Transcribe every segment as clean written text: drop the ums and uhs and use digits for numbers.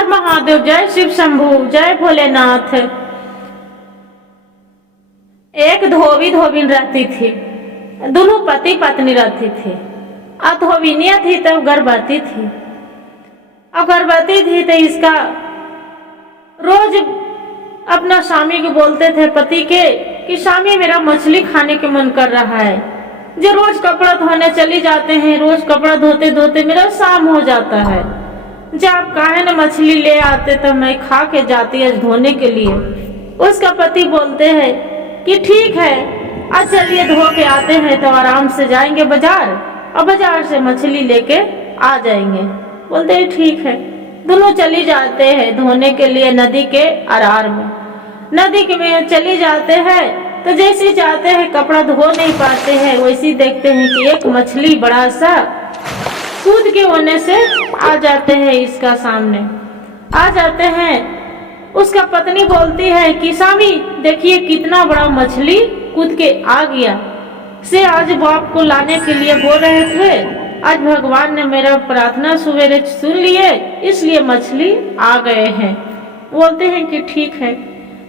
हर महादेव, जय शिव शंभू, जय भोलेनाथ। एक धोबी धोबिन रहती थी, दोनों पति पत्नी रहती थी। अब धोबिनिया थी तब गर्भवती थी। अब गर्भवती थी तो इसका रोज अपना स्वामी को बोलते थे पति के कि स्वामी मेरा मछली खाने के मन कर रहा है। जो रोज कपड़ा धोने चली जाते हैं, रोज कपड़ा धोते धोते मेरा शाम हो जाता है। जब काहे न मछली ले आते तो मैं खा के जाती है धोने के लिए। उसका पति बोलते हैं कि ठीक है, आज चलिए धो के आते हैं तो आराम से जाएंगे बाजार और बाजार से मछली लेके आ जाएंगे। बोलते हैं ठीक है। दोनों चली जाते हैं धोने के लिए नदी के अरार में। नदी के में चली जाते हैं तो जैसे जाते हैं कपड़ा धो नहीं पाते हैं, वैसे देखते हैं कि एक मछली बड़ा सा कूद के होने से आ जाते हैं, इसका सामने आ जाते हैं। उसका पत्नी बोलती है कि स्वामी देखिए कितना बड़ा मछली कूद के आ गया। से आज बाप को लाने के लिए बोल रहे थे, आज भगवान ने मेरा प्रार्थना सवेरे सुन लिए, इसलिए मछली आ गए हैं। बोलते हैं कि ठीक है।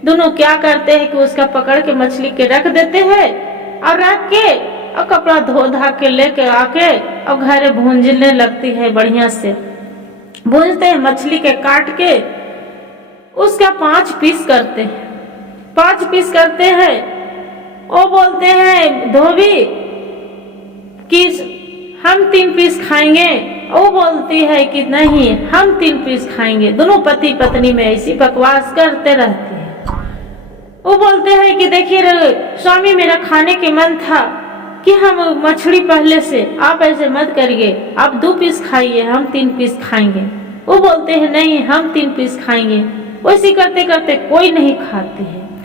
दोनों क्या करते हैं कि उसका पकड़ के मछली के रख देते हैं और रख के और कपड़ा धो धा के लेके आके और घर भूंजने लगती है। बढ़िया से भूंजते हैं, मछली के काट के उसका 5 पीस करते हैं। 5 पीस करते हैं। वो बोलते हैं धोबी कि हम 3 पीस खाएंगे। वो बोलती है कि नहीं, हम 3 पीस खाएंगे। दोनों पति पत्नी में ऐसी बकवास करते रहते हैं। वो बोलते हैं कि देखिए स्वामी मेरा खाने के मन था कि हम मछली पहले से, आप ऐसे मत करिए, आप 2 पीस खाइए, हम 3 पीस खाएंगे। वो बोलते हैं नहीं, हम 3 पीस खाएंगे। वैसे करते करते कोई नहीं खाते हैं,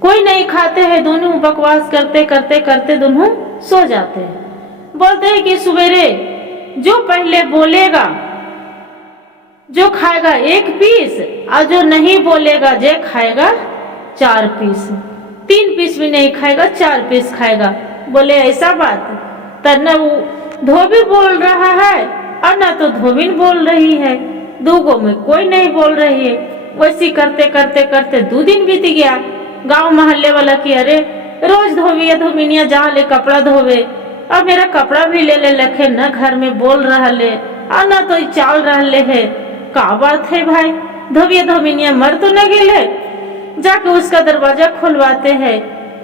कोई नहीं खाते हैं। दोनों बकवास करते करते करते दोनों सो जाते हैं। बोलते हैं कि सवेरे जो पहले बोलेगा जो खाएगा 1 पीस और जो नहीं बोलेगा जे खाएगा 4 पीस। 3 पीस भी नहीं खाएगा, 4 पीस खाएगा। बोले ऐसा बात तब न वो धोबी बोल रहा है और न तो धोबिन बोल रही है, दोगो में कोई नहीं बोल रही है। वैसे करते करते करते 2 दिन बीत गया। गांव मोहल्ले वाला कि अरे रोज धोबिया धोबिनिया जहाँ ले कपड़ा धोवे और मेरा कपड़ा भी ले लखे, न घर में बोल रहा ले और न तो चाल रहे है। का बात है भाई, धोबिया धोबिनिया मर तो न गेले। जाके उसका दरवाजा खुलवाते हैं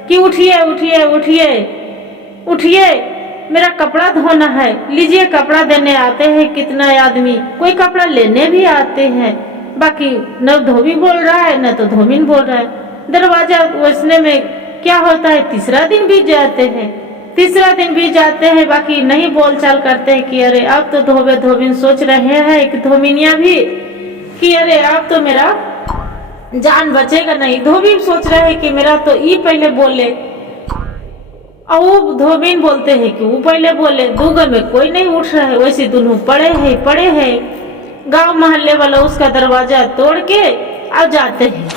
कि उठिए उठिए उठिए उठिए, मेरा कपड़ा धोना है, लीजिए कपड़ा देने आते हैं कितना आदमी, कोई कपड़ा लेने भी आते हैं। बाकी न धोबी बोल रहा है न तो धोबिन बोल रहा है। दरवाजा उसने में क्या होता है, तीसरा दिन बीत जाते हैं। तीसरा दिन बीत जाते हैं, बाकी नहीं बोल चाल करते हैं कि अरे अब तो धोबे धोबिन सोच रहे हैं कि धोबिनिया भी कि अरे अब तो मेरा जान बचेगा नहीं। धोबी सोच रहे हैं कि मेरा तो ये पहले बोले और वो धोबिन बोलते हैं कि वो पहले बोले। दूगो में कोई नहीं उठ रहा है, वैसे दोनों पड़े हैं। गांव मोहल्ले वाला उसका दरवाजा तोड़ के अब जाते हैं।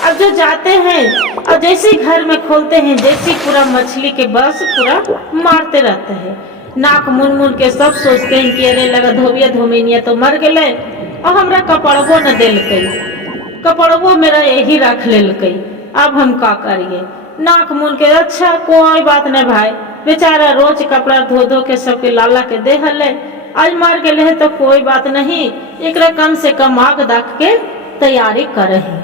अब जो जाते हैं और जैसे घर में खोलते हैं, जैसे पूरा मछली के बस पूरा मारते रहते हैं। नाक मुन मुन के सब सोचते हैं कि अरे लगा धोबिया धोबिनिया तो मर गए और हमरा कपड़बो न दिलकई, कपड़बो मेरा यही रख लेलकई, अब हम का करिए। नाक मुन के अच्छा कोई बात नहीं भाई, बेचारा रोज कपड़ा धो धो के सबके लाला के दे हले, आज मर गए है तो कोई बात नहीं, एकरा कम से कम आग दाख के तैयारी करे है।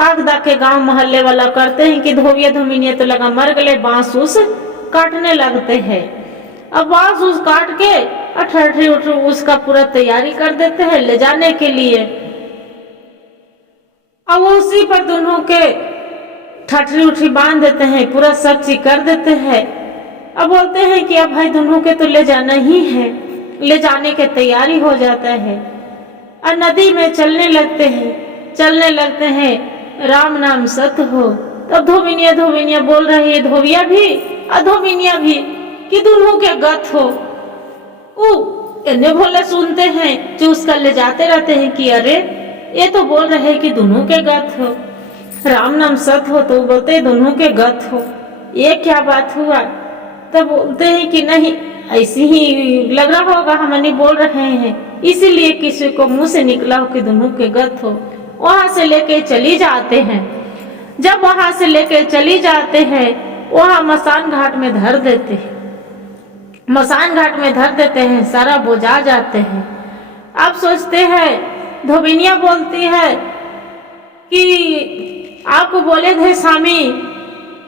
आग दाख के गांव मोहल्ले वाला करते हैं कि धोबिया धोबिनिया तो लगा मर गए, बांस उस काटने लगते हैं। अब बांस उस काट के ठठरी उसका पूरा तैयारी कर देते हैं ले जाने के लिए। अब उसी पर दोनों के ठठरी उठरी बांध देते हैं, पूरा सब चीज कर देते हैं। अब बोलते हैं कि अब भाई दोनों के तो ले जाना ही है, ले जाने के तैयारी हो जाता है और नदी में चलने लगते हैं। राम नाम सत्य हो। तब धोबिनिया बोल रही है, धोबिया भी और धोबिनिया भी कि दोनों के गत हो। इन्हें भोले सुनते हैं जो उसका ले जाते रहते हैं कि अरे ये तो बोल रहे हैं कि दोनों के गत हो, राम नाम सत्य हो, तो बोलते हैं दोनों के गत हो, ये क्या बात हुआ। तब बोलते हैं कि नहीं ऐसी ही लग रहा होगा, हम नहीं बोल रहे हैं इसीलिए किसी को मुंह से निकला हो कि दुनू के गत हो, वहां से लेके चली जाते हैं। जब वहां से लेके चली जाते हैं, वहां मसान घाट में धर देते हैं। मसान घाट में धर देते हैं, सारा बुझा जाते हैं। अब सोचते हैं, धोबिनिया बोलती है कि आपको बोले थे स्वामी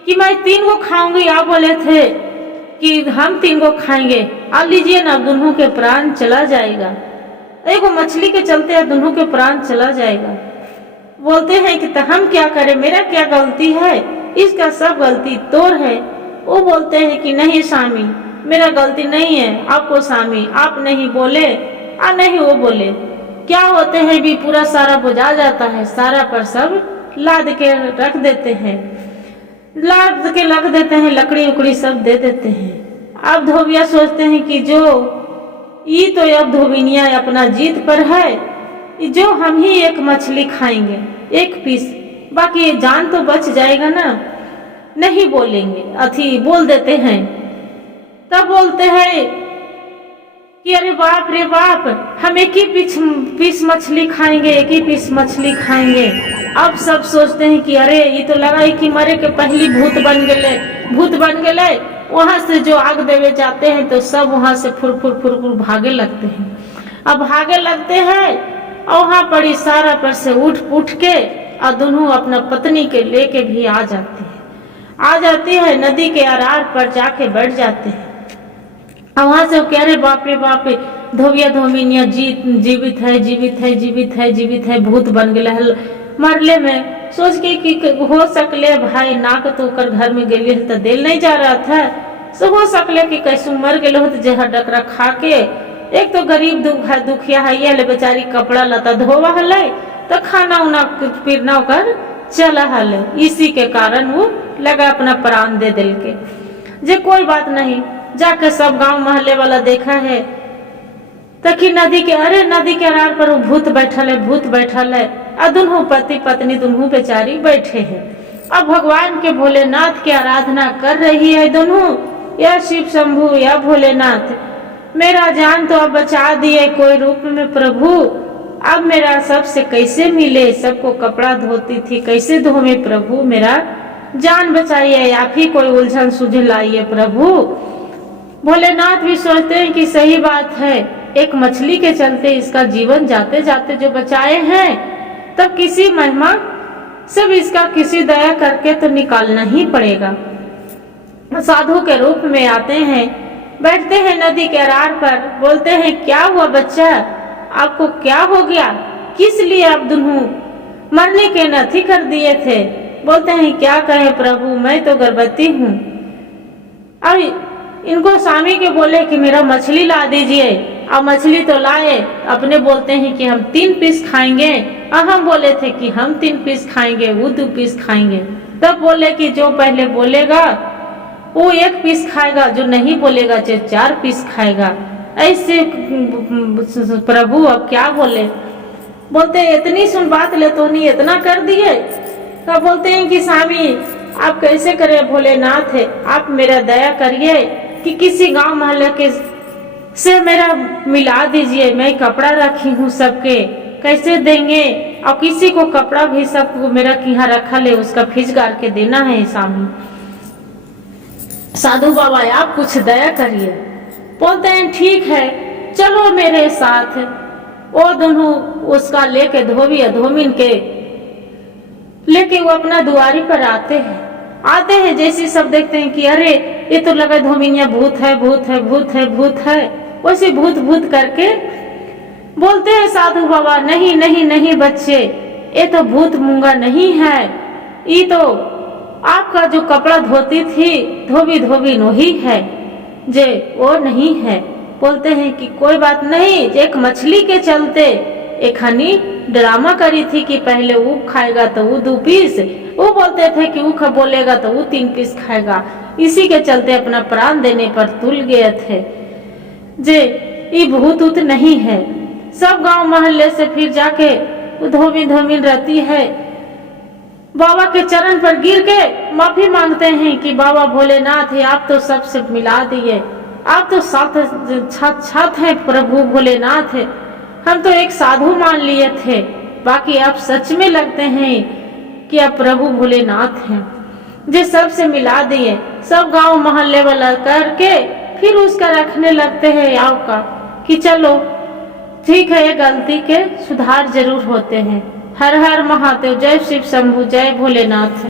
कि मैं 3 को खाऊंगी, आप बोले थे कि हम 3 को खाएंगे, आप लीजिए ना, दोनों के प्राण चला जाएगा। एक मछली के चलते दोनों के प्राण चला जाएगा। बोलते हैं कि तो हम क्या करें, मेरा क्या गलती है, इसका सब गलती तोर है। वो बोलते हैं कि नहीं स्वामी, मेरा गलती नहीं है, आपको स्वामी आप नहीं बोले और नहीं वो बोले। क्या होते हैं भी पूरा सारा बुझा जाता है, सारा पर सब लाद के रख देते हैं, लाद के रख देते हैं, लकड़ी उकड़ी सब दे देते हैं। अब धोबिया सोचते हैं कि जो ये तो अब धोबिनिया अपना जीत पर है, जो हम ही एक मछली खाएंगे, 1 पीस, बाकी जान तो बच जाएगा ना। नहीं बोलेंगे, अथी बोल देते हैं। तब बोलते हैं कि अरे बाप रे बाप, हम 1 ही पीस मछली खाएंगे, 1 ही पीस मछली खाएंगे। अब सब सोचते हैं कि अरे ये तो लगा कि मरे के पहली भूत बन गए, भूत बन गए। वहां से जो आग देवे जाते हैं तो सब वहां से फुर फुर फुर फुर भागे लगते हैं। अब भागे लगते हैं और वहां पर इशारा पर से उठ के और दोनों अपना पत्नी के लेके भी आ जाती है, नदी के अरार पर जाके बैठ जाते हैं। और वहां से कह रहे बाप रे बाप, धोबिया धोबिनिया जीवित है, जीवित है, जीवित है, जीवित है, भूत बन गए मरले में। सोच के कि हो सकले भाई, नाक तो कर घर में गेली तो दिल नहीं जा रहा था, सो हो सकले कि कैसे मर गए हो, तो जहर डकरा खा के। एक तो गरीब दुखिया है, ये बेचारी कपड़ा लता धोवा हले, तो खाना उना पीरना कर चला हले। इसी के कारण वो लगा अपना प्राण दे दिल के। जे कोई बात नहीं, जाके सब गांव मोहल्ले वाला देखा है तकी नदी के अरार पर वो भूत बैठल है, भूत बैठल है। और दोनों पति पत्नी दोनों बेचारी बैठे हैं। अब भगवान के भोलेनाथ की आराधना कर रही है दोनों, या शिव शंभु या भोलेनाथ, मेरा जान तो अब बचा दिए कोई रूप में प्रभु। अब मेरा सबसे कैसे मिले, सबको कपड़ा धोती थी कैसे धोवे प्रभु, मेरा जान बचाइए, आप ही कोई उलझन सुझलाइए प्रभु। भोलेनाथ भी सोचते हैं कि सही बात है, एक मछली के चलते इसका जीवन जाते जाते जो बचाए हैं, तब किसी महिमा सब इसका किसी दया करके तो निकालना ही पड़ेगा। साधु के रूप में आते हैं, बैठते हैं नदी के अरार पर, बोलते हैं क्या हुआ बच्चा, आपको क्या हो गया, किस लिए आप दोनों मरने के नथी कर दिए थे। बोलते हैं क्या कहे प्रभु, मैं तो गर्भवती हूँ। अब इनको स्वामी के बोले कि मेरा मछली ला दीजिए, अब मछली तो लाए। अपने बोलते हैं कि हम 3 पीस खाएंगे, और हम बोले थे कि हम 3 पीस खाएंगे, वो 2 पीस खाएंगे। तब बोले कि जो पहले बोलेगा वो 1 पीस खाएगा, जो नहीं बोलेगा 4 पीस खाएगा। ऐसे प्रभु अब क्या बोले। बोलते इतनी सुन बात ले तो नहीं इतना कर दिए। तब बोलते हैं कि स्वामी आप कैसे करें, भोलेनाथ है, आप मेरा दया करिए कि किसी गांव मोहल्ले के से मेरा मिला दीजिए, मैं कपड़ा रखी हूँ सबके, कैसे देंगे। और किसी को कपड़ा भी सबको मेरा यहाँ रखा ले, उसका फिजगार के देना है स्वामी। साधु बाबा आप कुछ दया करिए। बोलते हैं ठीक है चलो मेरे साथ। वो दोनों उसका लेके धोबिन के लेके वो अपना दुआरी पर आते हैं। जैसे सब देखते हैं कि अरे ये तो लगा धोबिनिया भूत है, भूत है, भूत है, भूत है, वैसे भूत भूत करके बोलते हैं साधु बाबा नहीं नहीं नहीं बच्चे, ये तो भूत मूंगा नहीं है, ये तो आपका जो कपड़ा धोती थी धोबिन वही है, जे वो नहीं है। बोलते हैं कि कोई बात नहीं, एक मछली के चलते एक हनी ड्रामा करी थी कि पहले वो खाएगा तो वो 2 पीस, वो बोलते थे कि वो बोलेगा तो वो 3 पीस खाएगा। इसी के चलते अपना प्राण देने पर तुल गए थे। जे ये भूत उत नहीं है। सब गांव मोहल्ले से फिर जाके धोबिन रहती है, बाबा के चरण पर गिर के माफी मांगते हैं कि बाबा भोलेनाथ है, आप तो सबसे मिला दिए, आप तो साथ हैं प्रभु भोलेनाथ है, हम तो एक साधु मान लिए थे, बाकी अब सच में लगते हैं कि अब प्रभु भोलेनाथ हैं, जो सबसे मिला दिए, सब गांव मोहल्ले वाला करके फिर उसका रखने लगते हैं याव का कि चलो ठीक है, ये गलती के सुधार जरूर होते हैं। हर हर महादेव, जय शिव शंभु, जय भोलेनाथ।